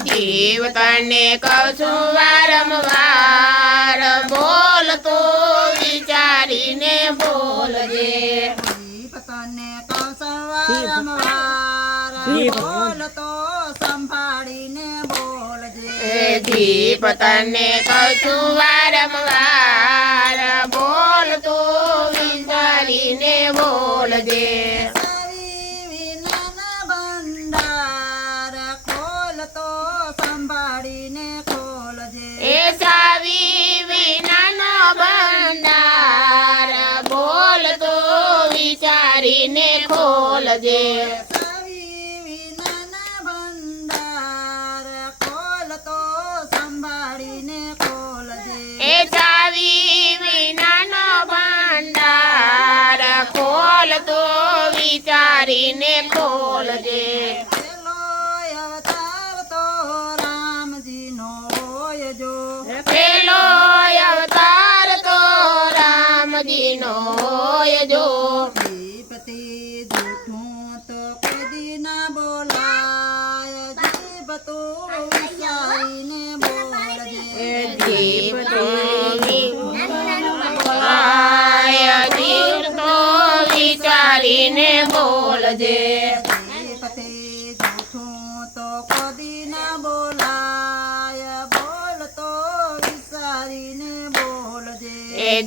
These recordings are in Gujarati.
જીવ તને કહું છું વારંવાર બોલ તો વિચારીને બોલજે જીવ તને કહું છું વારંવાર બોલ તો સંભાળીને બોલજે જીવ તને કહું છું વારંવાર બોલ તો વિચારીને બોલજે એ સાવી વિનાનો ભંડાર બોલ તો વિચારીને ખોલજે એ સાવી વિનાનો ભંડાર ખોલ તો વિચારીને ખોલજે પેલો અવતાર તો રામજીનો હોય જો પતિ જૂઠું તો કદી ના બોલાય જીભ તો વિચારીને બોલજે જીભ તો જીભ તો વિચારીને બોલજે પતિ જૂઠું તો કદી ના બોલાય બોલ તો વિચારીને બોલજે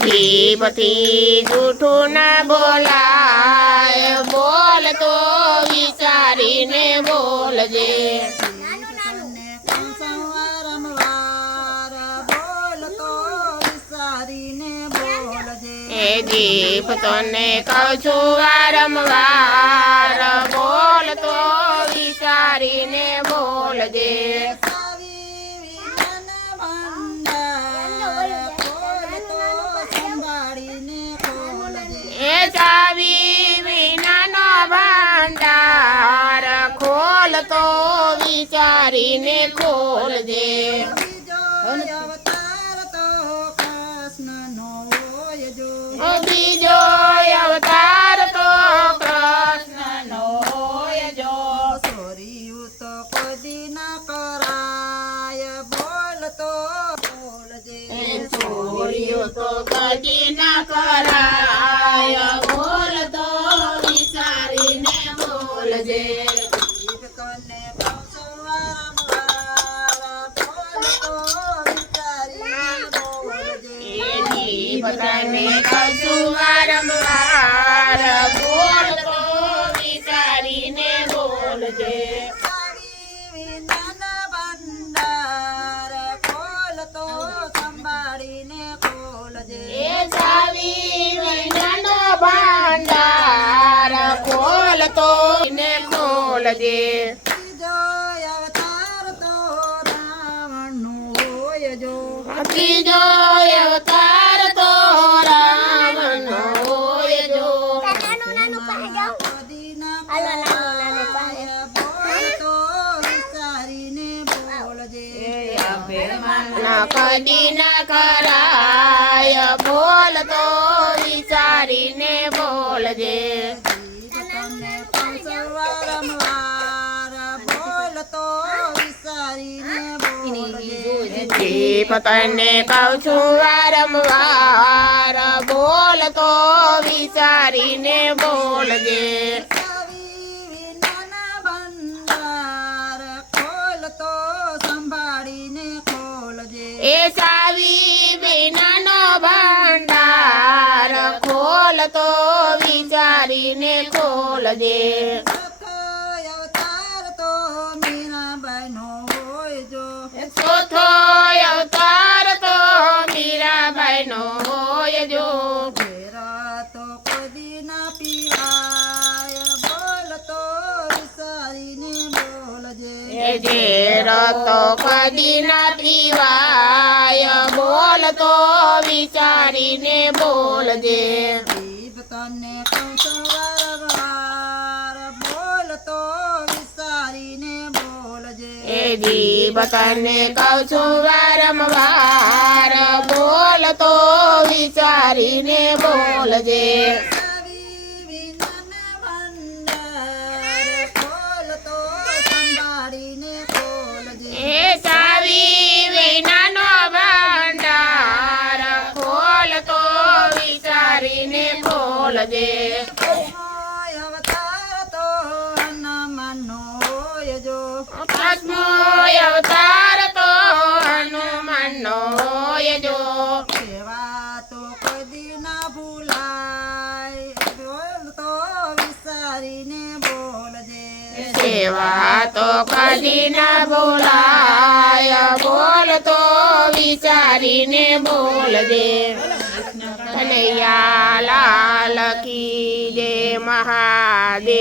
જીભથી જૂઠું ના બોલાય બોલ તો વિચારીને બોલજે જીભ તને કહું છું વારંવાર બોલ તો વિચારીને બોલજે એ ચાવી વિનાનો ભંડાર ખોલ તો વિચારીને ખોલજે બીજો અવતાર તો કૃષ્ણનો હોય જો સોર્યું તો કદી ના કરાય બોલ તો બોલજે ચોર્યું તો કદી ના કરાય બોલ તો વિચારીને બોલજે તને કહું છું વારંવાર બોલ તો વિચારીને બોલજે એ ચાવી વિનાનો ભંડાર ખોલ તો ને ખોલજે ત્રીજો અવતાર તો રાવણનો હોય જો કદી ના કરાય બોલ તો વિચારીને બોલજે જીભ તને કહું છું વારંવાર બોલ તો વિચારીને બોલજે એ ચાવી વિનાનો ભંડાર ખોલ તો વિચારીને ખોલજે ચોથો અવતાર તો મીરાબાઈનો હોય જો તો કદી ના પીવાય બોલ તો વિચારીને બોલજે ઝેર તો કદી ના પીવાય બોલ તો વિચારીને બોલજે જીભ તને કહું છું વારંવાર બોલ તો વિચારીને બોલજે જીભ તને કહું છું વારંવાર બોલ તો વિચારીને બોલજે બોલજે અવતાર તો હનુમાનનો હોય જો પાંચમો અવતાર તો હનુમાનનો હોય જો સેવા તો કદી ના ભૂલાય બોલ તો વિચારીને બોલજે સેવા તો કદી ના બોલાય બોલ તો વિચારીને બોલજે કનૈયા લાલ કી જય મહાદેવની